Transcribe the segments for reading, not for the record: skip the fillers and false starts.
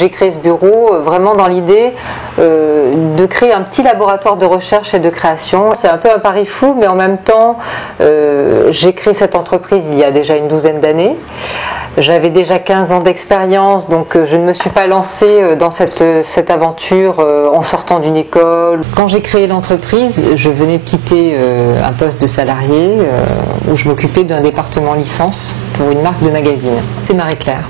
J'ai créé ce bureau vraiment dans l'idée de créer un petit laboratoire de recherche et de création. C'est un peu un pari fou, mais en même temps, j'ai créé cette entreprise il y a déjà une douzaine d'années. J'avais déjà 15 ans d'expérience, donc je ne me suis pas lancée dans cette aventure en sortant d'une école. Quand j'ai créé l'entreprise, je venais de quitter un poste de salarié où je m'occupais d'un département licence pour une marque de magazine. C'est Marie-Claire.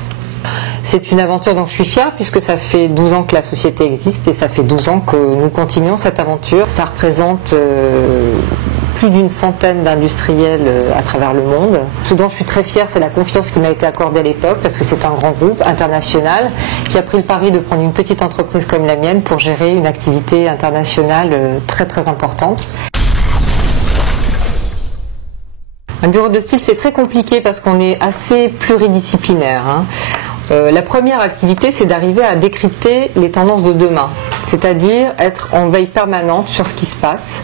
C'est une aventure dont je suis fière puisque ça fait 12 ans que la société existe et ça fait 12 ans que nous continuons cette aventure. Ça représente plus d'une centaine d'industriels à travers le monde. Ce dont je suis très fière, c'est la confiance qui m'a été accordée à l'époque parce que c'est un grand groupe international qui a pris le pari de prendre une petite entreprise comme la mienne pour gérer une activité internationale très très importante. Un bureau de style, c'est très compliqué parce qu'on est assez pluridisciplinaire. La première activité, c'est d'arriver à décrypter les tendances de demain, c'est-à-dire être en veille permanente sur ce qui se passe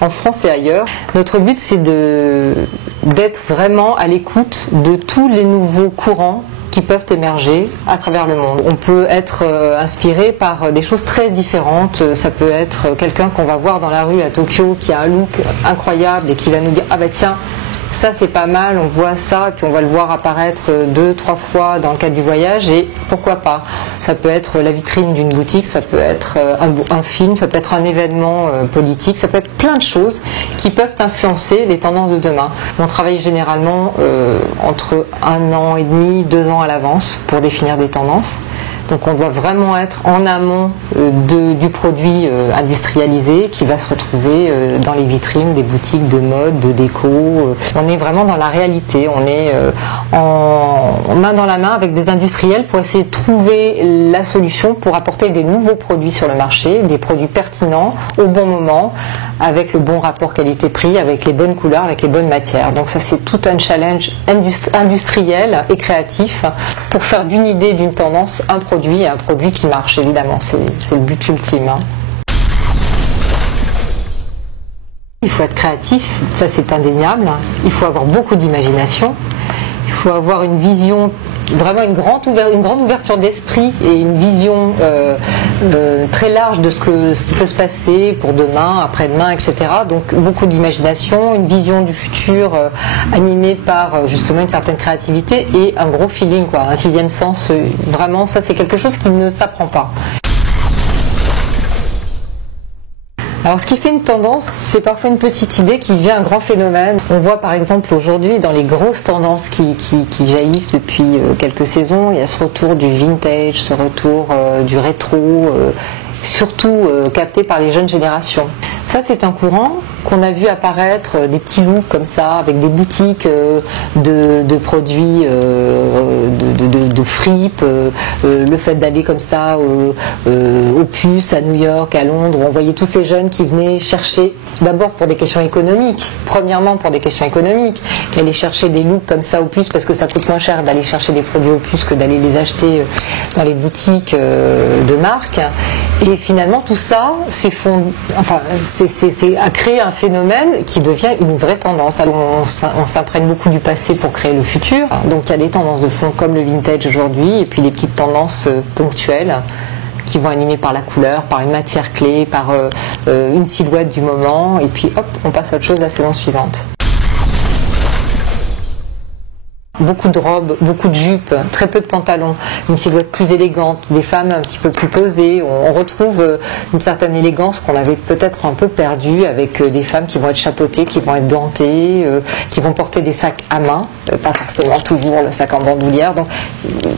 en France et ailleurs. Notre but, c'est d'être vraiment à l'écoute de tous les nouveaux courants qui peuvent émerger à travers le monde. On peut être inspiré par des choses très différentes. Ça peut être quelqu'un qu'on va voir dans la rue à Tokyo qui a un look incroyable et qui va nous dire « Ah bah tiens, ça c'est pas mal, on voit ça, et puis on va le voir apparaître 2-3 fois dans le cadre du voyage, et pourquoi pas. Ça peut être la vitrine d'une boutique, ça peut être un film, ça peut être un événement politique, ça peut être plein de choses qui peuvent influencer les tendances de demain. On travaille généralement entre 1 an et demi, 2 ans à l'avance pour définir des tendances. Donc on doit vraiment être en amont du produit industrialisé qui va se retrouver dans les vitrines des boutiques de mode, de déco. On est vraiment dans la réalité, on est en main dans la main avec des industriels pour essayer de trouver la solution pour apporter des nouveaux produits sur le marché, des produits pertinents au bon moment, avec le bon rapport qualité-prix, avec les bonnes couleurs, avec les bonnes matières. Donc ça c'est tout un challenge industriel et créatif pour faire d'une idée, d'une tendance, un produit qui marche, évidemment, c'est le but ultime. Il faut être créatif, ça c'est indéniable, il faut avoir beaucoup d'imagination, il faut avoir une vision, vraiment une grande ouverture d'esprit et une vision très large de ce qui peut se passer pour demain, après-demain, etc. Donc beaucoup d'imagination, une vision du futur animée par justement une certaine créativité et un gros feeling, un sixième sens. Vraiment, ça c'est quelque chose qui ne s'apprend pas. Alors ce qui fait une tendance, c'est parfois une petite idée qui devient un grand phénomène. On voit par exemple aujourd'hui dans les grosses tendances qui jaillissent depuis quelques saisons, il y a ce retour du vintage, ce retour du rétro, surtout capté par les jeunes générations. Ça c'est un courant qu'on a vu apparaître, des petits looks comme ça, avec des boutiques de produits de fripes, le fait d'aller comme ça au Puce, à New York, à Londres, où on voyait tous ces jeunes qui venaient chercher, d'abord pour des questions économiques, premièrement pour des questions économiques, qui allaient chercher des looks comme ça au Puce parce que ça coûte moins cher d'aller chercher des produits au Puce que d'aller les acheter dans les boutiques de marque. Et finalement tout ça c'est à créer un phénomène qui devient une vraie tendance. Alors on s'imprègne beaucoup du passé pour créer le futur. Donc il y a des tendances de fond comme le vintage aujourd'hui et puis des petites tendances ponctuelles qui vont animer par la couleur, par une matière clé, par une silhouette du moment et puis hop, on passe à autre chose la saison suivante. Beaucoup de robes, beaucoup de jupes, très peu de pantalons, une silhouette plus élégante, des femmes un petit peu plus posées. On retrouve une certaine élégance qu'on avait peut-être un peu perdue avec des femmes qui vont être chapeautées, qui vont être gantées, qui vont porter des sacs à main, pas forcément toujours le sac en bandoulière. Donc,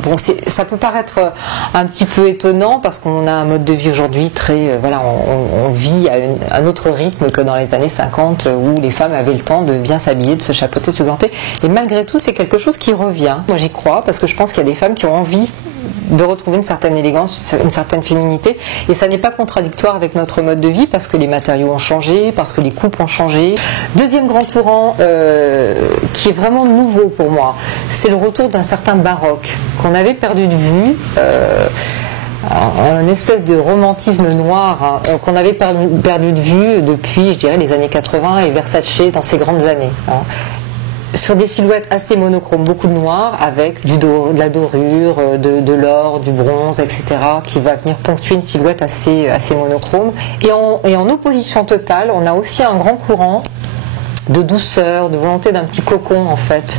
bon, ça peut paraître un petit peu étonnant parce qu'on a un mode de vie aujourd'hui très, on vit à un autre rythme que dans les années 50 où les femmes avaient le temps de bien s'habiller, de se chapeauter, de se ganter. Et malgré tout, c'est quelque chose qui revient. Moi j'y crois parce que je pense qu'il y a des femmes qui ont envie de retrouver une certaine élégance, une certaine féminité et ça n'est pas contradictoire avec notre mode de vie parce que les matériaux ont changé, parce que les coupes ont changé. Deuxième grand courant qui est vraiment nouveau pour moi, c'est le retour d'un certain baroque qu'on avait perdu de vue. Un espèce de romantisme noir qu'on avait perdu de vue depuis, je dirais, les années 80 et Versace dans ses grandes années. sur des silhouettes assez monochromes, beaucoup de noir, avec de la dorure, de l'or, du bronze, etc., qui va venir ponctuer une silhouette assez monochrome. Et en opposition totale, on a aussi un grand courant de douceur, de volonté d'un petit cocon en fait,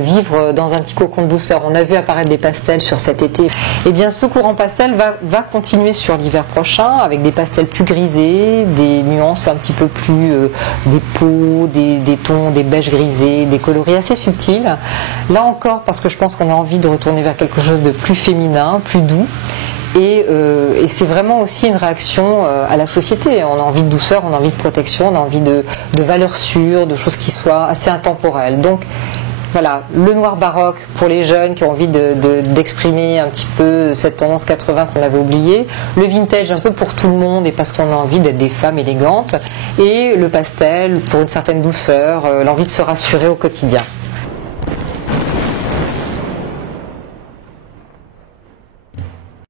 vivre dans un petit cocon de douceur. On a vu apparaître des pastels sur cet été. Et bien ce courant pastel va continuer sur l'hiver prochain avec des pastels plus grisés, des nuances un petit peu plus des peaux, des tons, des beiges grisés, des coloris assez subtils. Là encore parce que je pense qu'on a envie de retourner vers quelque chose de plus féminin, plus doux. Et c'est vraiment aussi une réaction à la société. On a envie de douceur, on a envie de protection, on a envie de valeurs sûres, de choses qui soient assez intemporelles. Donc voilà, le noir baroque pour les jeunes qui ont envie d'exprimer un petit peu cette tendance 80 qu'on avait oubliée, le vintage un peu pour tout le monde et parce qu'on a envie d'être des femmes élégantes, et le pastel pour une certaine douceur, l'envie de se rassurer au quotidien.